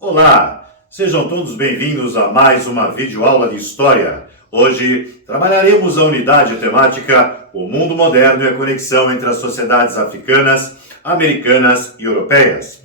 Olá, sejam todos bem-vindos a mais uma videoaula de História. Hoje trabalharemos a unidade temática O Mundo Moderno e a Conexão entre as Sociedades Africanas, Americanas e Europeias.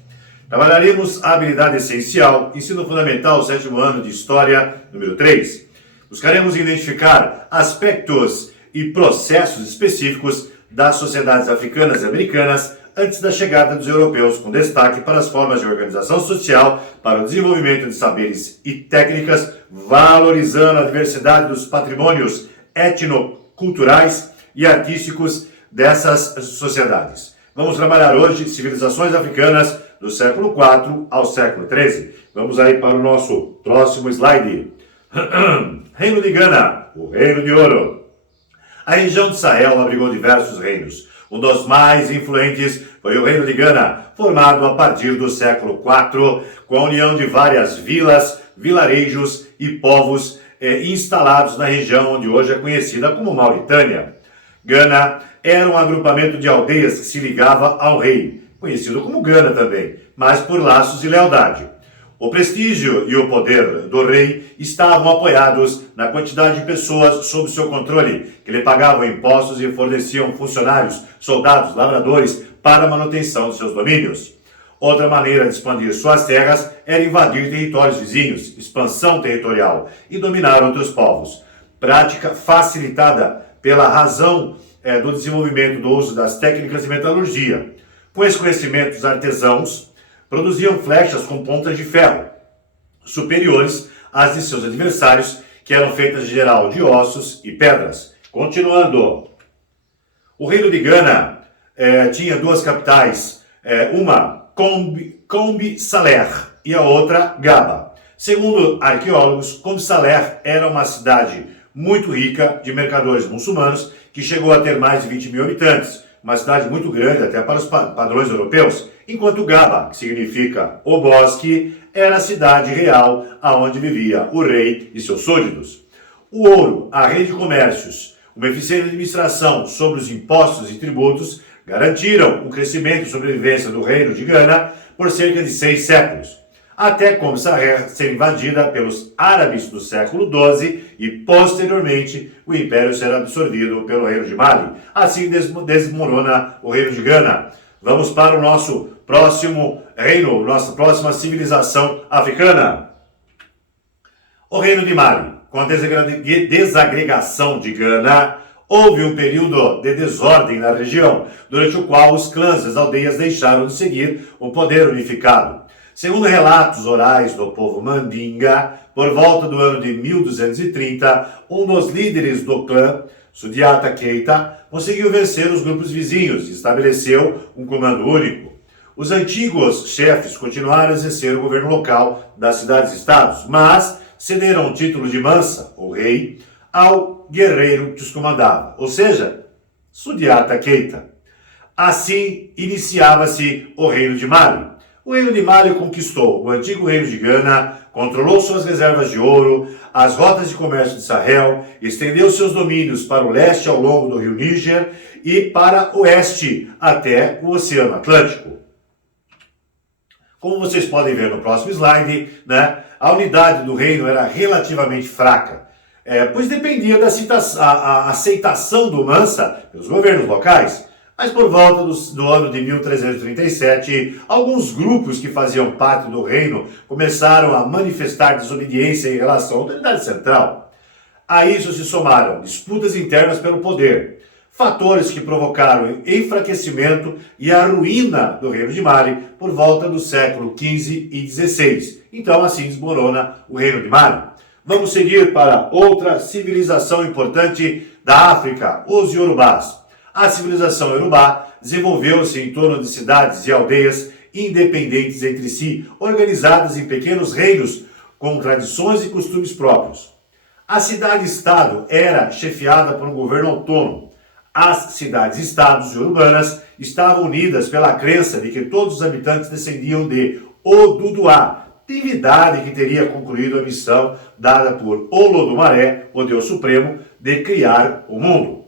Trabalharemos a habilidade essencial, ensino fundamental, 7º ano de História, número 3. Buscaremos identificar aspectos e processos específicos das sociedades africanas e americanas antes da chegada dos europeus, com destaque para as formas de organização social, para o desenvolvimento de saberes e técnicas, valorizando a diversidade dos patrimônios etnoculturais e artísticos dessas sociedades. Vamos trabalhar hoje civilizações africanas do século IV ao século XIII. Vamos aí para o nosso próximo slide. Reino de Gana, o Reino de Ouro. A região de Sahel abrigou diversos reinos. Um dos mais influentes foi o Reino de Gana, formado a partir do século IV, com a união de várias vilas, vilarejos e povos instalados na região onde hoje é conhecida como Mauritânia. Gana era um agrupamento de aldeias que se ligava ao rei, conhecido como Gana também, mas por laços de lealdade. O prestígio e o poder do rei estavam apoiados na quantidade de pessoas sob seu controle, que lhe pagavam impostos e forneciam funcionários, soldados, lavradores para a manutenção de seus domínios. Outra maneira de expandir suas terras era invadir territórios vizinhos, expansão territorial, e dominar outros povos. Prática facilitada pela razão do desenvolvimento do uso das técnicas de metalurgia. Com esse conhecimento, os artesãos produziam flechas com pontas de ferro, superiores às de seus adversários, que eram feitas em geral de ossos e pedras. Continuando, o reino de Gana tinha duas capitais, uma Kombi Saleh e a outra Gaba. Segundo arqueólogos, Kombi Saleh era uma cidade muito rica de mercadores muçulmanos, que chegou a ter mais de 20 mil habitantes, uma cidade muito grande até para os padrões europeus, enquanto Gaba, que significa o bosque, era a cidade real aonde vivia o rei e seus súditos. O ouro, a rede de comércios, uma eficiente administração sobre os impostos e tributos garantiram o crescimento e sobrevivência do reino de Gana por cerca de 6 séculos, até Kombi Saleh ser invadida pelos árabes do século XII e, posteriormente, o império ser absorvido pelo reino de Mali. Assim desmorona o reino de Gana. Vamos para o nosso próximo reino, nossa próxima civilização africana. O reino de Mali. Com a desagregação de Gana, houve um período de desordem na região, durante o qual os clãs e as aldeias deixaram de seguir o poder unificado. Segundo relatos orais do povo Mandinga, por volta do ano de 1230, um dos líderes do clã, Sudiata Keita, conseguiu vencer os grupos vizinhos e estabeleceu um comando único. Os antigos chefes continuaram a exercer o governo local das cidades-estados, mas cederam o título de Mansa, ou rei, ao guerreiro que os comandava, ou seja, Sudiata Keita. Assim iniciava-se o reino de Mali. O reino de Mali conquistou o antigo reino de Gana, controlou suas reservas de ouro, as rotas de comércio de Sahel, estendeu seus domínios para o leste ao longo do rio Níger e para o oeste até o Oceano Atlântico. Como vocês podem ver no próximo slide, a unidade do reino era relativamente fraca, pois dependia da aceitação do Mansa pelos governos locais. Mas por volta do ano de 1337, alguns grupos que faziam parte do reino começaram a manifestar desobediência em relação à autoridade central. A isso se somaram disputas internas pelo poder, fatores que provocaram enfraquecimento e a ruína do reino de Mali por volta do século XV e XVI. Então assim desmorona o reino de Mali. Vamos seguir para outra civilização importante da África, os Yorubás. A civilização Yorubá desenvolveu-se em torno de cidades e aldeias independentes entre si, organizadas em pequenos reinos com tradições e costumes próprios. A cidade-estado era chefiada por um governo autônomo. As cidades-estados yorubanas estavam unidas pela crença de que todos os habitantes descendiam de Oduduá, divindade que teria concluído a missão dada por Olodumare, o Deus Supremo, de criar o mundo.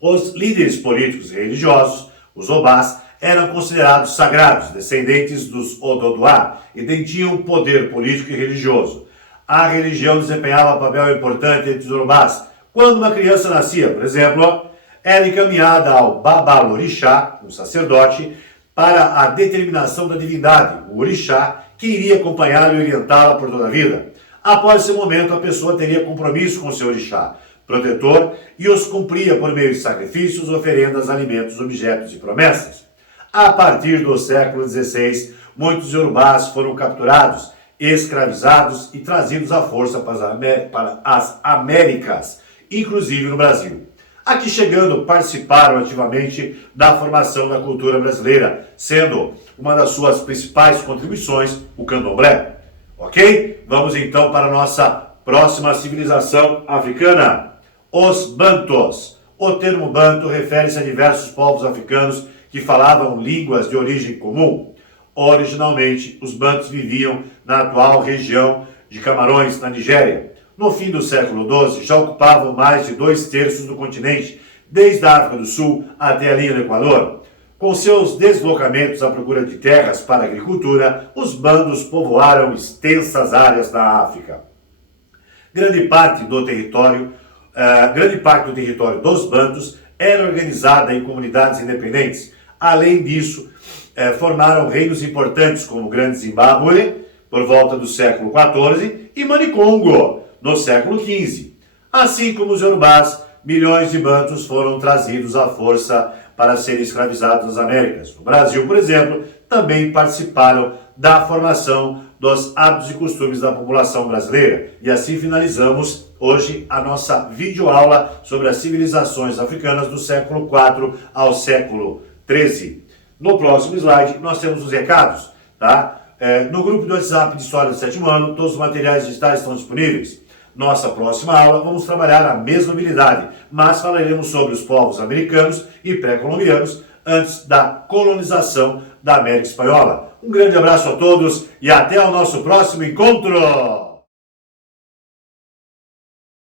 Os líderes políticos e religiosos, os Obás, eram considerados sagrados, descendentes dos Ododuá, e detinham poder político e religioso. A religião desempenhava papel importante entre os Yorubás. Quando uma criança nascia, por exemplo, era encaminhada ao Babalorixá, um sacerdote, para a determinação da divindade, o orixá, que iria acompanhá-la e orientá-la por toda a vida. Após esse momento, a pessoa teria compromisso com seu orixá, protetor, e os cumpria por meio de sacrifícios, oferendas, alimentos, objetos e promessas. A partir do século XVI, muitos Yorubás foram capturados, escravizados e trazidos à força para as Américas, inclusive no Brasil. Aqui chegando, participaram ativamente da formação da cultura brasileira, sendo uma das suas principais contribuições o candomblé. Ok? Vamos então para a nossa próxima civilização africana, os Bantus. O termo Bantu refere-se a diversos povos africanos que falavam línguas de origem comum. Originalmente, os Bantus viviam na atual região de Camarões, na Nigéria. No fim do século XII, já ocupavam mais de 2/3 do continente, desde a África do Sul até a linha do Equador. Com seus deslocamentos à procura de terras para a agricultura, os bandos povoaram extensas áreas da África. Grande parte do território dos bantus era organizada em comunidades independentes. Além disso, formaram reinos importantes como o Grande Zimbábue, por volta do século XIV, e Manicongo, no século XV. Assim como os Yorubás, milhões de bantus foram trazidos à força para serem escravizados nas Américas. No Brasil, por exemplo, também participaram da formação dos hábitos e costumes da população brasileira. E assim finalizamos hoje a nossa videoaula sobre as civilizações africanas do século IV ao século XIII. No próximo slide, nós temos os recados, tá? No grupo do WhatsApp de História do Sétimo Ano, todos os materiais digitais estão disponíveis. Nossa próxima aula, vamos trabalhar a mesma habilidade, mas falaremos sobre os povos americanos e pré-colombianos antes da colonização da América Espanhola. Um grande abraço a todos e até o nosso próximo encontro!